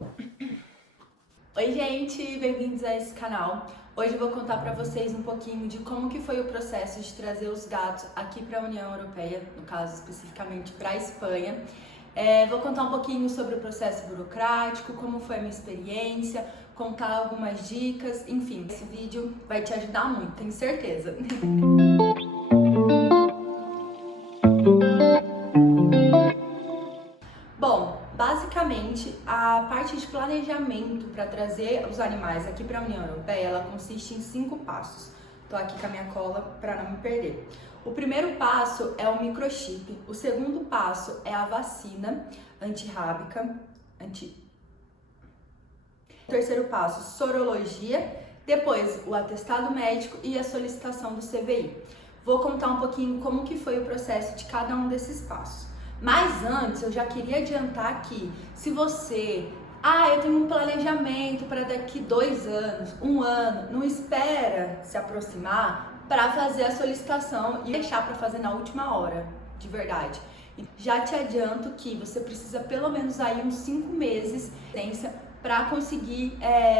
Oi gente, bem-vindos a esse canal. Hoje eu vou contar para vocês um pouquinho de como que foi o processo de trazer os gatos aqui para a União Europeia, no caso especificamente para a Espanha. Vou contar um pouquinho sobre o processo burocrático, como foi a minha experiência, contar algumas dicas, enfim, esse vídeo vai te ajudar muito, tenho certeza. Bom, basicamente a parte de planejamento para trazer os animais aqui para a União Europeia, ela consiste em 5 passos. Tô aqui com a minha cola para não me perder. O primeiro passo é o microchip, o segundo passo é a vacina antirrábica, o terceiro passo, sorologia, depois o atestado médico e a solicitação do CVI. Vou contar um pouquinho como que foi o processo de cada um desses passos. Mas antes, eu já queria adiantar que se você, eu tenho um planejamento para daqui 2 anos, 1 ano, não espera se aproximar para fazer a solicitação e deixar para fazer na última hora, de verdade. Já te adianto que você precisa pelo menos aí uns 5 meses para conseguir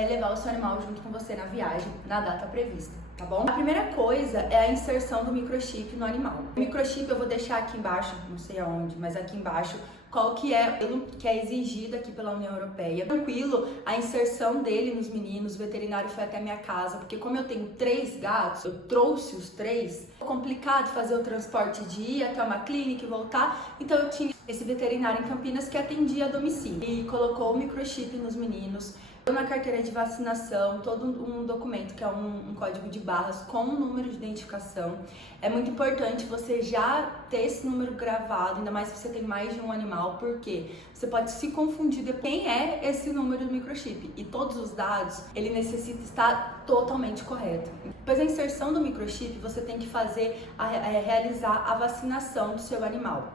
levar o seu animal junto com você na viagem, na data prevista, tá bom? A primeira coisa é a inserção do microchip no animal. O microchip eu vou deixar aqui embaixo, não sei aonde, mas aqui embaixo, qual que é exigido aqui pela União Europeia. Tranquilo, a inserção dele nos meninos, o veterinário foi até minha casa, porque como eu tenho 3 gatos, eu trouxe os 3, é complicado fazer o transporte de ir até uma clínica e voltar, então eu tinha esse veterinário em Campinas que atendia a domicílio e colocou o microchip nos meninos. Na carteira de vacinação, todo um documento que é um código de barras com um número de identificação. É muito importante você já ter esse número gravado, ainda mais se você tem mais de um animal, porque você pode se confundir de quem é esse número do microchip. E todos os dados, ele necessita estar totalmente correto. Depois da inserção do microchip, você tem que realizar a vacinação do seu animal.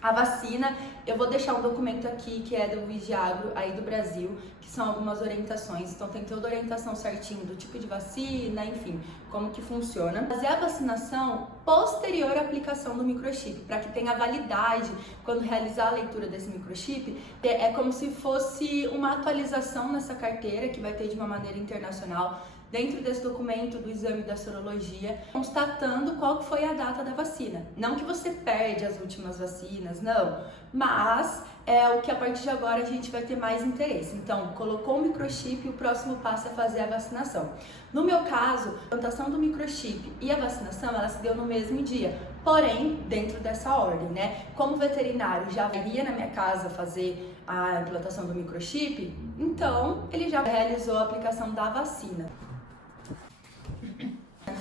A vacina, eu vou deixar um documento aqui que é do Vigiagro aí do Brasil, que são algumas orientações, então tem toda a orientação certinho do tipo de vacina, enfim, como que funciona. Fazer a vacinação posterior à aplicação do microchip, para que tenha validade quando realizar a leitura desse microchip, é como se fosse uma atualização nessa carteira, que vai ter de uma maneira internacional, dentro desse documento do exame da sorologia, constatando qual foi a data da vacina. Não que você perde as últimas vacinas, não, mas é o que a partir de agora a gente vai ter mais interesse. Então, colocou o microchip e o próximo passo é fazer a vacinação. No meu caso, a implantação do microchip e a vacinação, ela se deu no mesmo dia, porém, dentro dessa ordem, né? Como o veterinário já iria na minha casa fazer a implantação do microchip, então ele já realizou a aplicação da vacina.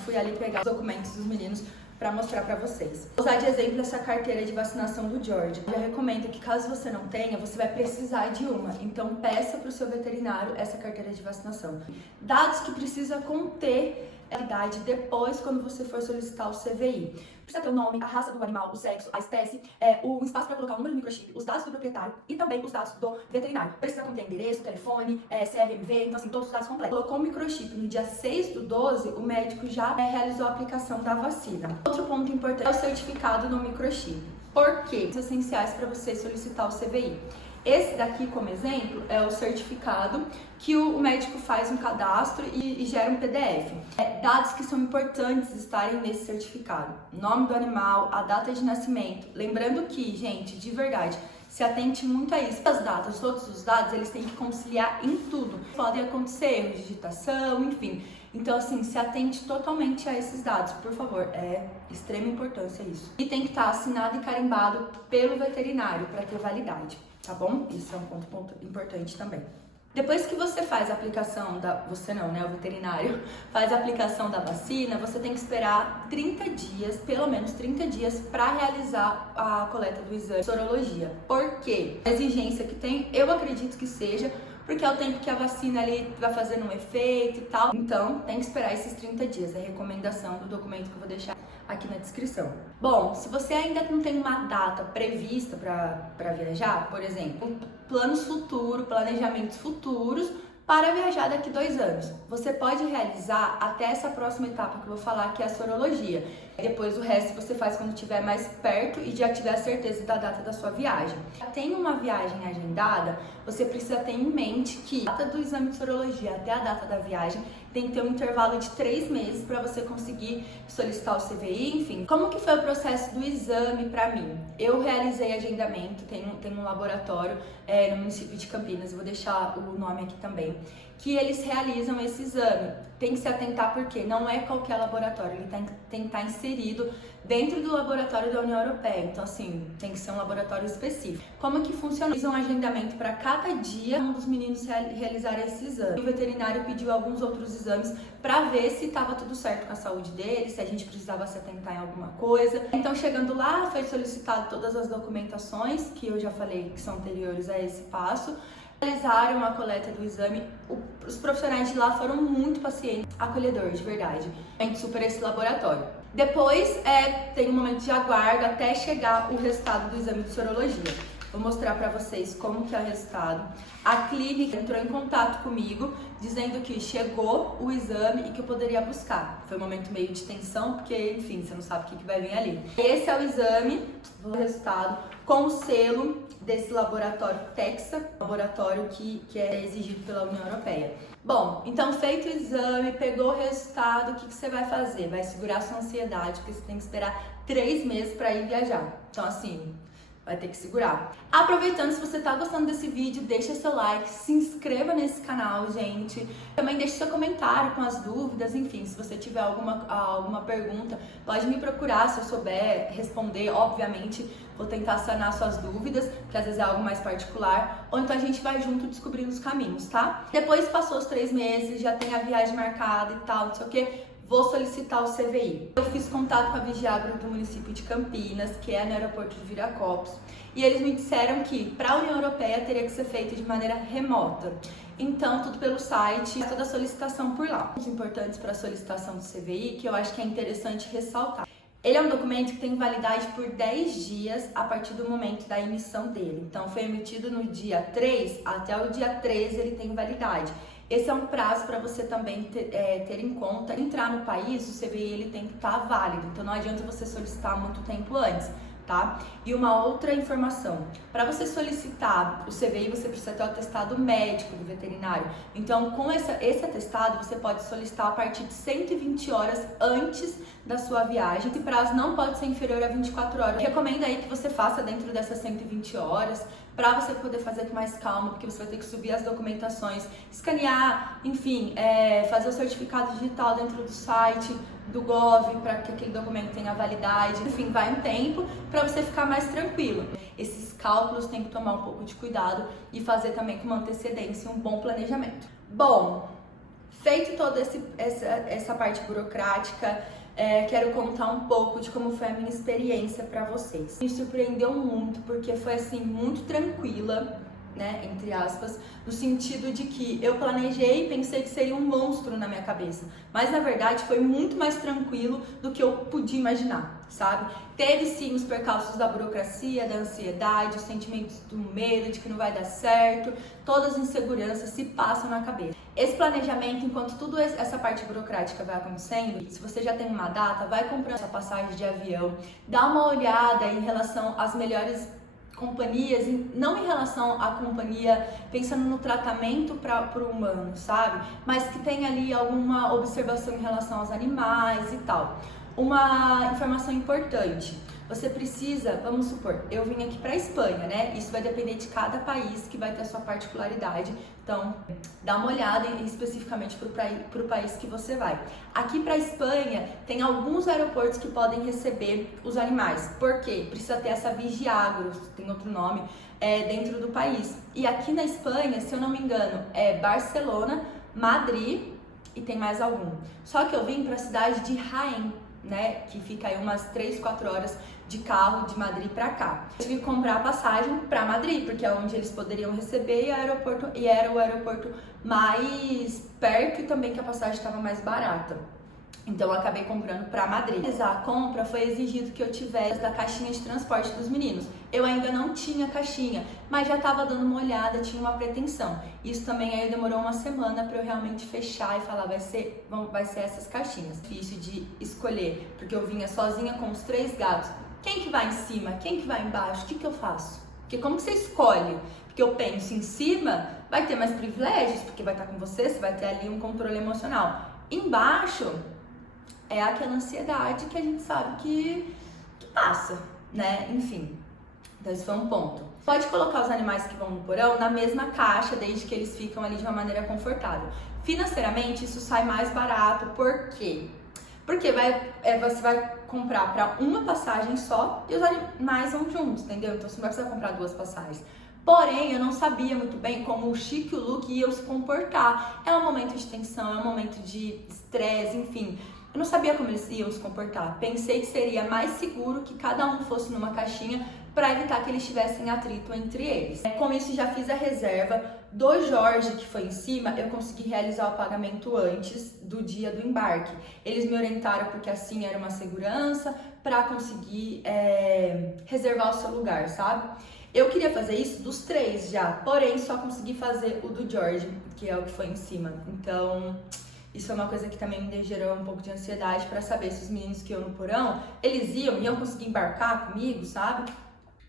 Fui ali pegar os documentos dos meninos para mostrar para vocês. Vou usar de exemplo essa carteira de vacinação do George. Eu recomendo que caso você não tenha, você vai precisar de uma. Então peça para o seu veterinário essa carteira de vacinação. Dados que precisa conter a idade depois quando você for solicitar o CVI. Precisa ter o nome, a raça do animal, o sexo, a espécie, o espaço para colocar o número do microchip, os dados do proprietário e também os dados do veterinário. Precisa conter endereço, telefone, CRMV, então assim, todos os dados completos. Colocou o microchip no dia 6/12, o médico já realizou a aplicação da vacina. Outro ponto importante é o certificado do microchip. Por quê? Os essenciais para você solicitar o CVI. Esse daqui, como exemplo, é o certificado que o médico faz um cadastro e gera um PDF. Dados que são importantes estarem nesse certificado. Nome do animal, a data de nascimento. Lembrando que, gente, de verdade, se atente muito a isso. As datas, todos os dados, eles têm que conciliar em tudo. Podem acontecer erros de digitação, enfim. Então, assim, se atente totalmente a esses dados, por favor. É extrema importância isso. E tem que estar assinado e carimbado pelo veterinário para ter validade. Tá bom? Isso é um ponto importante também. Depois que você faz a aplicação o veterinário faz a aplicação da vacina, você tem que esperar 30 dias, pelo menos 30 dias, para realizar a coleta do exame de sorologia. Por quê? A exigência que tem, eu acredito que seja porque é o tempo que a vacina ali vai fazendo um efeito e tal. Então, tem que esperar esses 30 dias. É a recomendação do documento que eu vou deixar aqui na descrição. Bom, se você ainda não tem uma data prevista para viajar, por exemplo, planos futuros, planejamentos futuros para viajar daqui 2 anos, você pode realizar até essa próxima etapa que eu vou falar, que é a sorologia, Depois o resto você faz quando estiver mais perto e já tiver a certeza da data da sua viagem. Tem uma viagem agendada, você precisa ter em mente que a data do exame de sorologia até a data da viagem tem que ter um intervalo de 3 meses para você conseguir solicitar o CVI, enfim. Como que foi o processo do exame para mim? Eu realizei agendamento, tem um laboratório no município de Campinas, eu vou deixar o nome aqui também, que eles realizam esse exame. Tem que se atentar porque não é qualquer laboratório, ele tem que estar inserido dentro do laboratório da União Europeia, então assim, tem que ser um laboratório específico. Como que funciona? Eles um agendamento para cada dia um dos meninos realizar esse exame. O veterinário pediu alguns outros exames para ver se estava tudo certo com a saúde deles, se a gente precisava se atentar em alguma coisa. Então, chegando lá, foi solicitado todas as documentações, que eu já falei que são anteriores a esse passo. Realizaram uma coleta do exame. Os profissionais de lá foram muito pacientes, acolhedores, de verdade. Super esse laboratório. Depois tem um momento de aguardo até chegar o resultado do exame de sorologia. Vou mostrar para vocês como que é o resultado. A clínica entrou em contato comigo, dizendo que chegou o exame e que eu poderia buscar. Foi um momento meio de tensão, porque, enfim, você não sabe o que vai vir ali. Esse é o exame, o resultado, com o selo desse laboratório Texa, laboratório que é exigido pela União Europeia. Bom, então feito o exame, pegou o resultado, o que você vai fazer? Vai segurar a sua ansiedade, porque você tem que esperar 3 meses para ir viajar. Então, assim, vai ter que segurar. Aproveitando, se você tá gostando desse vídeo, deixa seu like, se inscreva nesse canal, gente. Também deixe seu comentário com as dúvidas, enfim, se você tiver alguma pergunta, pode me procurar, se eu souber responder, obviamente, vou tentar sanar suas dúvidas, que às vezes é algo mais particular, ou então a gente vai junto descobrindo os caminhos, tá? Depois passou os 3 meses, já tem a viagem marcada e tal, não sei o que. Vou solicitar o CVI. Eu fiz contato com a Vigiagro do município de Campinas, que é no aeroporto de Viracopos, e eles me disseram que para a União Europeia teria que ser feito de maneira remota. Então, tudo pelo site, toda a solicitação por lá. Os importantes para a solicitação do CVI, que eu acho que é interessante ressaltar. Ele é um documento que tem validade por 10 dias a partir do momento da emissão dele. Então, foi emitido no dia 3, até o dia 13 ele tem validade. Esse é um prazo para você também ter em conta. Entrar no país, o CVI ele tem que estar válido, então não adianta você solicitar muito tempo antes, tá? E uma outra informação, para você solicitar o CVI, você precisa ter o atestado médico do veterinário. Então, com esse atestado, você pode solicitar a partir de 120 horas antes da sua viagem. Esse prazo não pode ser inferior a 24 horas. Eu recomendo aí que você faça dentro dessas 120 horas, para você poder fazer com mais calma, porque você vai ter que subir as documentações, escanear, enfim, fazer o certificado digital dentro do site do Gov para que aquele documento tenha validade, enfim, vai um tempo para você ficar mais tranquilo. Esses cálculos tem que tomar um pouco de cuidado e fazer também com uma antecedência, um bom planejamento. Bom, feito toda essa parte burocrática, quero contar um pouco de como foi a minha experiência para vocês. Me surpreendeu muito porque foi assim muito tranquila, né, entre aspas, no sentido de que eu planejei e pensei que seria um monstro na minha cabeça, mas na verdade foi muito mais tranquilo do que eu podia imaginar, sabe? Teve sim os percalços da burocracia, da ansiedade, os sentimentos do medo de que não vai dar certo, todas as inseguranças se passam na cabeça. Esse planejamento, enquanto tudo essa parte burocrática vai acontecendo, se você já tem uma data, vai comprando sua passagem de avião, dá uma olhada em relação às melhores companhias, não em relação à companhia pensando no tratamento para o humano, sabe? Mas que tem ali alguma observação em relação aos animais e tal. Uma informação importante, você precisa, vamos supor, eu vim aqui para a Espanha, né? Isso vai depender de cada país, que vai ter a sua particularidade, então dá uma olhada especificamente para o país que você vai. Aqui para a Espanha tem alguns aeroportos que podem receber os animais, porque precisa ter essa Vigiagro, tem outro nome, dentro do país. E aqui na Espanha, se eu não me engano, é Barcelona, Madrid e tem mais algum. Só que eu vim para a cidade de Jaén, né, que fica aí umas 3, 4 horas de carro de Madrid para cá. Eu tive que comprar a passagem para Madrid, porque é onde eles poderiam receber e era o aeroporto mais perto e também que a passagem estava mais barata. Então eu acabei comprando para Madrid. A compra foi exigido que eu tivesse da caixinha de transporte dos meninos. Eu ainda não tinha caixinha, mas já estava dando uma olhada, tinha uma pretensão. Isso também aí demorou uma semana para eu realmente fechar e falar vai ser essas caixinhas. Difícil de escolher, porque eu vinha sozinha com os 3 gatos. Quem que vai em cima? Quem que vai embaixo? O que que eu faço? Porque como que você escolhe? Porque eu penso em cima, vai ter mais privilégios, porque vai estar com você vai ter ali um controle emocional. Embaixo é aquela ansiedade que a gente sabe que passa, né? Enfim, então esse foi um ponto. Pode colocar os animais que vão no porão na mesma caixa, desde que eles ficam ali de uma maneira confortável. Financeiramente, isso sai mais barato, por quê? Porque você vai comprar para uma passagem só e os animais vão juntos, entendeu? Então você não vai precisar comprar 2 passagens. Porém, eu não sabia muito bem como o Chique e o Luke iam se comportar. É um momento de tensão, é um momento de estresse, enfim. Eu não sabia como eles iam se comportar. Pensei que seria mais seguro que cada um fosse numa caixinha para evitar que eles tivessem atrito entre eles. Com isso, já fiz a reserva do Jorge, que foi em cima. Eu consegui realizar o pagamento antes do dia do embarque. Eles me orientaram porque assim era uma segurança para conseguir reservar o seu lugar, sabe? Eu queria fazer isso dos 3 já, porém só consegui fazer o do Jorge, que é o que foi em cima. Então isso é uma coisa que também me gerou um pouco de ansiedade para saber se os meninos que iam no porão, eles iam conseguir embarcar comigo, sabe?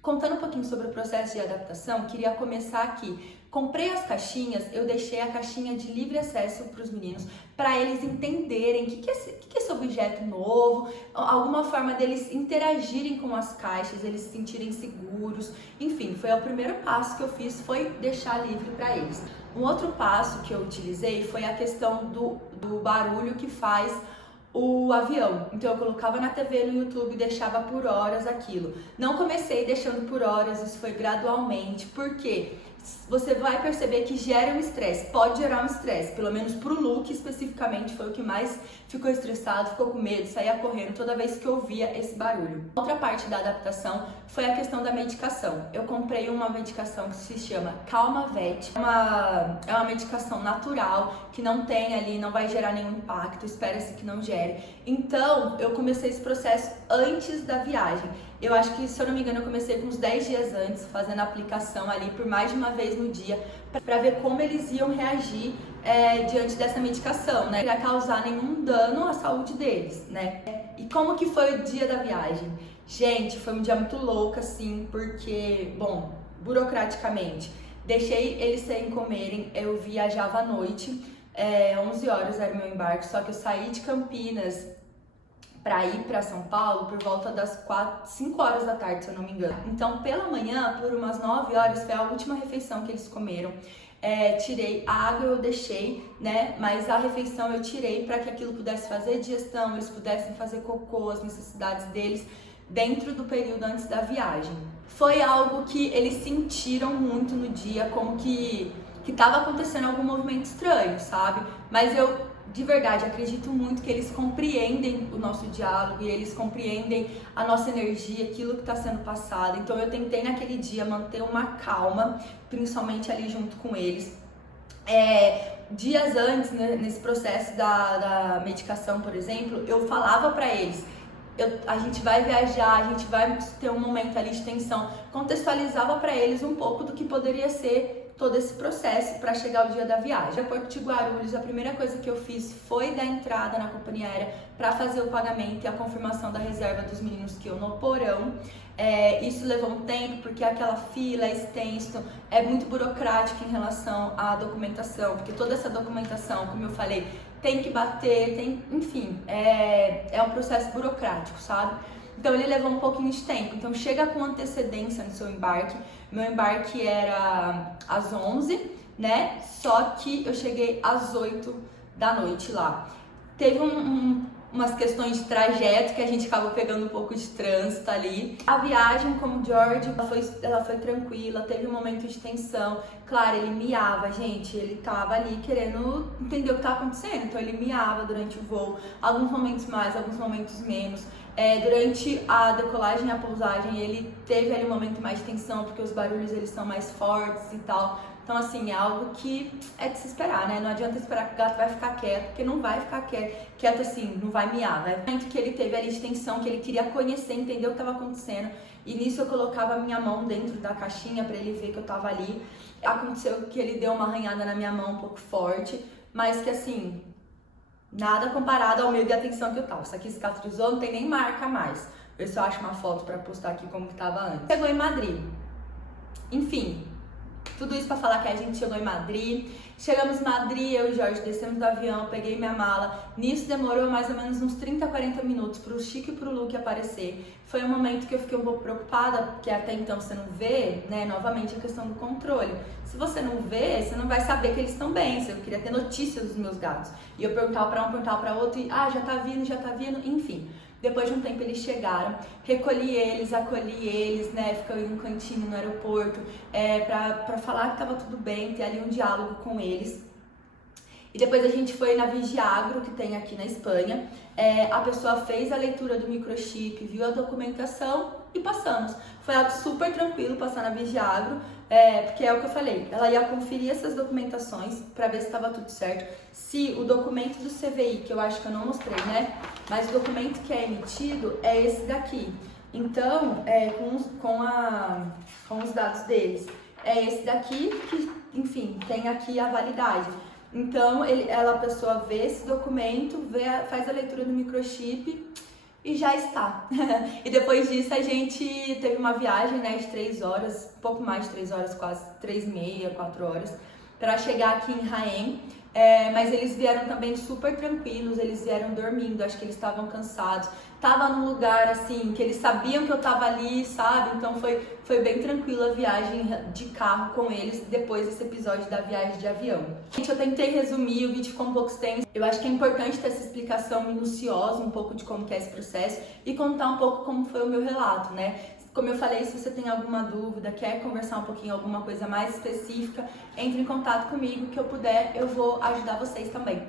Contando um pouquinho sobre o processo de adaptação, queria começar aqui. Comprei as caixinhas, eu deixei a caixinha de livre acesso para os meninos, para eles entenderem o que é esse objeto novo, alguma forma deles interagirem com as caixas, eles se sentirem seguros. Enfim, foi o primeiro passo que eu fiz, foi deixar livre para eles. Um outro passo que eu utilizei foi a questão do barulho que faz o avião. Então eu colocava na TV, no YouTube e deixava por horas aquilo. Não comecei deixando por horas, isso foi gradualmente, porque você vai perceber que gera um estresse, pode gerar um estresse, pelo menos pro Luke especificamente foi o que mais ficou estressado, ficou com medo, saía correndo toda vez que ouvia esse barulho. Outra parte da adaptação foi a questão da medicação. Eu comprei uma medicação que se chama Calmavet, é uma medicação natural, que não tem ali, não vai gerar nenhum impacto, espera-se que não gere. Então, eu comecei esse processo antes da viagem. Eu acho que, se eu não me engano, eu comecei com uns 10 dias antes, fazendo a aplicação ali por mais de uma vez no dia, para ver como eles iam reagir diante dessa medicação, né? Para causar nenhum dano à saúde deles, né? E como que foi o dia da viagem? Gente, foi um dia muito louco, assim, porque, bom, burocraticamente, deixei eles sem comerem, eu viajava à noite, 11 horas era o meu embarque, só que eu saí de Campinas para ir para São Paulo por volta das 5 horas da tarde, se eu não me engano. Então, pela manhã, por umas 9 horas, foi a última refeição que eles comeram. Tirei a água, eu deixei, né? Mas a refeição eu tirei para que aquilo pudesse fazer digestão, eles pudessem fazer cocô, as necessidades deles dentro do período antes da viagem. Foi algo que eles sentiram muito no dia, como que estava acontecendo algum movimento estranho, sabe? Mas eu de verdade acredito muito que eles compreendem o nosso diálogo e eles compreendem a nossa energia, aquilo que está sendo passado. Então eu tentei naquele dia manter uma calma, principalmente ali junto com eles. Dias antes, né, nesse processo da medicação, por exemplo, eu falava para eles: a gente vai viajar, a gente vai ter um momento ali de tensão. Contextualizava para eles um pouco do que poderia ser todo esse processo para chegar o dia da viagem. No aeroporto de Guarulhos, a primeira coisa que eu fiz foi dar entrada na companhia aérea para fazer o pagamento e a confirmação da reserva dos meninos que iam no porão. Isso levou um tempo, porque aquela fila extensa, é muito burocrático em relação à documentação, porque toda essa documentação, como eu falei, tem que bater, enfim, é um processo burocrático, sabe? Então ele levou um pouquinho de tempo. Então chega com antecedência no seu embarque. Meu embarque era às 11, né? Só que eu cheguei às 8 da noite lá. Teve umas questões de trajeto que a gente acabou pegando um pouco de trânsito ali. A viagem com o George, ela foi tranquila, teve um momento de tensão. Claro, ele miava, gente, ele tava ali querendo entender o que estava acontecendo. Então ele miava durante o voo, alguns momentos mais, alguns momentos menos. Durante a decolagem e a pousagem, ele teve ali um momento mais de tensão, porque os barulhos eles são mais fortes e tal. Então, assim, é algo que é de se esperar, né? Não adianta esperar que o gato vai ficar quieto, porque não vai ficar quieto assim, não vai miar, né? O momento que ele teve ali de tensão, que ele queria conhecer, entender o que estava acontecendo, e nisso eu colocava a minha mão dentro da caixinha para ele ver que eu tava ali. Aconteceu que ele deu uma arranhada na minha mão um pouco forte, mas que assim, nada comparado ao meio de atenção que eu tava. Isso aqui cicatrizou, não tem nem marca mais. Ver se eu acho uma foto pra postar aqui como que tava antes. Chegou em Madrid. Enfim, tudo isso pra falar que a gente chegou em Madrid. Chegamos em Madrid, eu e o Jorge descemos do avião, peguei minha mala. Nisso demorou mais ou menos uns 30, 40 minutos pro Chico e pro Luke aparecer. Foi um momento que eu fiquei um pouco preocupada, porque até então você não vê, né, novamente a questão do controle. Se você não vê, você não vai saber que eles estão bem. Eu queria ter notícias dos meus gatos. E eu perguntava pra um, perguntava pra outro, e já tá vindo, enfim. Depois de um tempo eles chegaram, recolhi eles, acolhi eles, né, fiquei em um cantinho no aeroporto, pra falar que tava tudo bem, ter ali um diálogo com eles. E depois a gente foi na Vigiagro, que tem aqui na Espanha, a pessoa fez a leitura do microchip, viu a documentação e passamos. Foi algo super tranquilo passar na Vigiagro, porque é o que eu falei, ela ia conferir essas documentações para ver se estava tudo certo. Se o documento do CVI, que eu acho que eu não mostrei, né, mas o documento que é emitido é esse daqui. Então, com os dados deles, é esse daqui que, enfim, tem aqui a validade. Então, a pessoa vê esse documento, faz a leitura do microchip e já está. E depois disso a gente teve uma viagem, né, de 3 horas, um pouco mais de 3 horas, quase 3h30, 4 horas, para chegar aqui em Jaén. Mas eles vieram também super tranquilos, eles vieram dormindo, acho que eles estavam cansados. Tava num lugar assim, que eles sabiam que eu tava ali, sabe? Então foi bem tranquila a viagem de carro com eles depois desse episódio da viagem de avião. Gente, eu tentei resumir, o vídeo ficou um pouco extenso. Eu acho que é importante ter essa explicação minuciosa, um pouco de como que é esse processo e contar um pouco como foi o meu relato, né? Como eu falei, se você tem alguma dúvida, quer conversar um pouquinho, alguma coisa mais específica, entre em contato comigo, que eu puder, eu vou ajudar vocês também,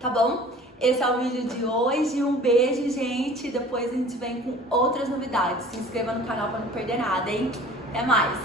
tá bom? Esse é o vídeo de hoje, um beijo, gente, depois a gente vem com outras novidades. Se inscreva no canal para não perder nada, hein? Até mais!